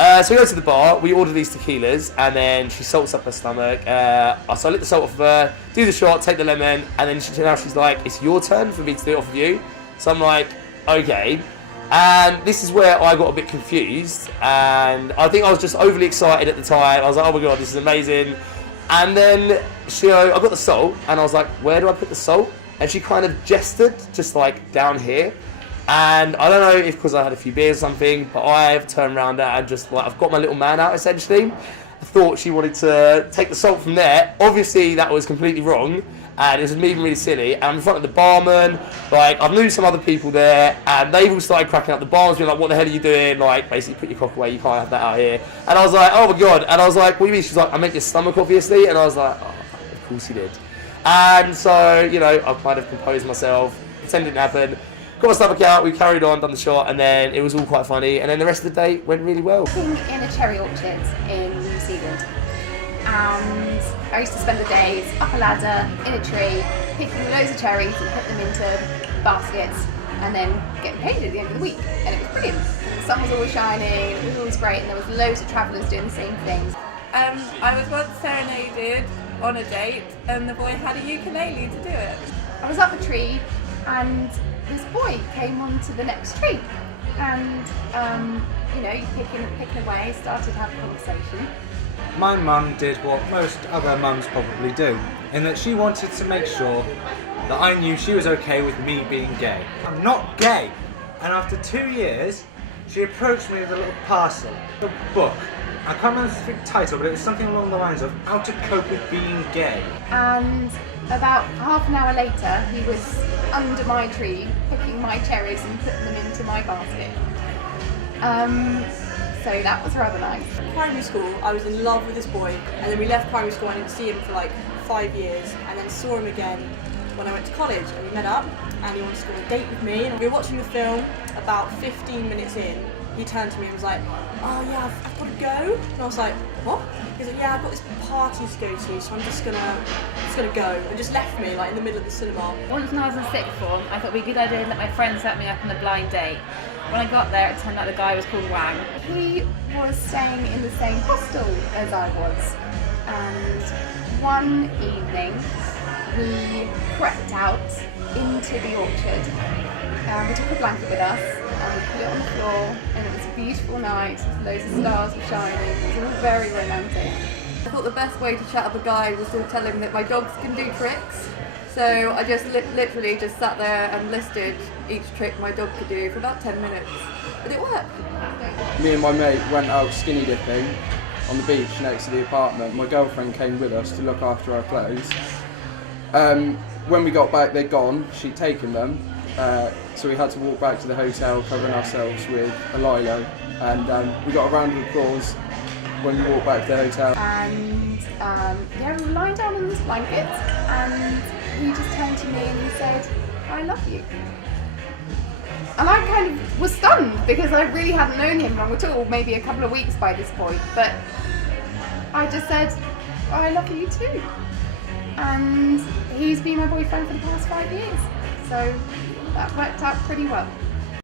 So we go to the bar, we order these tequilas, and then she salts up her stomach. So I lick the salt off of her, do the shot, take the lemon, and then now she's like, it's your turn for me to do it off of you. So I'm like, okay. And this is where I got a bit confused, and I think I was just overly excited at the time. I was like, oh my god, this is amazing. And then I got the salt, and I was like, where do I put the salt? And she kind of gestured, just like down here. And I don't know if because I had a few beers or something, but I've turned around and just like, I've got my little man out essentially. I thought she wanted to take the salt from there. Obviously that was completely wrong, and it was me really silly. And I'm in front of the barman, like I've knew some other people there, and they've all started cracking up. The barman's been like, what the hell are you doing? Like basically put your cock away, you can't have that out here. And I was like, oh my god. And I was like, what do you mean? She's like, I meant your stomach obviously. And I was like, oh, of course you did. And so, I kind of composed myself, pretended it didn't happen. Got my stomach out, we carried on, done the shot, and then it was all quite funny. And then the rest of the day went really well. In a cherry orchard in New Zealand, and I used to spend the days up a ladder in a tree, picking loads of cherries and put them into baskets, and then getting paid at the end of the week. And it was brilliant. The sun was always shining, it was always great, and there was loads of travellers doing the same things. I was once serenaded on a date, and the boy had a ukulele to do it. I was up a tree, and this boy came onto the next tree, and picking away, started to have a conversation. My mum did what most other mums probably do, in that she wanted to make sure that I knew she was okay with me being gay. I'm not gay, and after 2 years, she approached me with a little parcel, a book. I can't remember the specific title, but it was something along the lines of How to Cope with Being Gay. And about half an hour later, he was under my tree, picking my cherries and putting them into my basket. So that was rather nice. Primary school, I was in love with this boy, and then we left primary school. I didn't see him for like 5 years, and then saw him again when I went to college, and we met up, and he wanted to go on a date with me. And we were watching the film. About 15 minutes in, he turned to me and was like, oh yeah, I've got to go. And I was like, what? He was like, yeah, I've got this party to go to, so I'm just gonna go. And just left me like in the middle of the cinema. Once when I was in sixth form, I thought it'd be a good idea to let my friend set me up on a blind date. When I got there, it turned out the guy was called Wang. He was staying in the same hostel as I was, and one evening we crept out into the orchard. We took a blanket with us and we put it on the floor, and it was a beautiful night, loads of stars were shining, it was all very romantic. I thought the best way to chat up a guy was to tell him that my dogs can do tricks. So I just literally just sat there and listed each trick my dog could do for about 10 minutes. But it worked. Me and my mate went out skinny dipping on the beach next to the apartment. My girlfriend came with us to look after our clothes. When we got back, they'd gone. She'd taken them. So we had to walk back to the hotel covering ourselves with a lilo, and we got a round of applause when we walked back to the hotel. And we were lying down in this blanket, and he just turned to me and he said, I love you. And I kind of was stunned because I really hadn't known him long at all, maybe a couple of weeks by this point, but I just said, I love you too. And he's been my boyfriend for the past 5 years, so that worked out pretty well.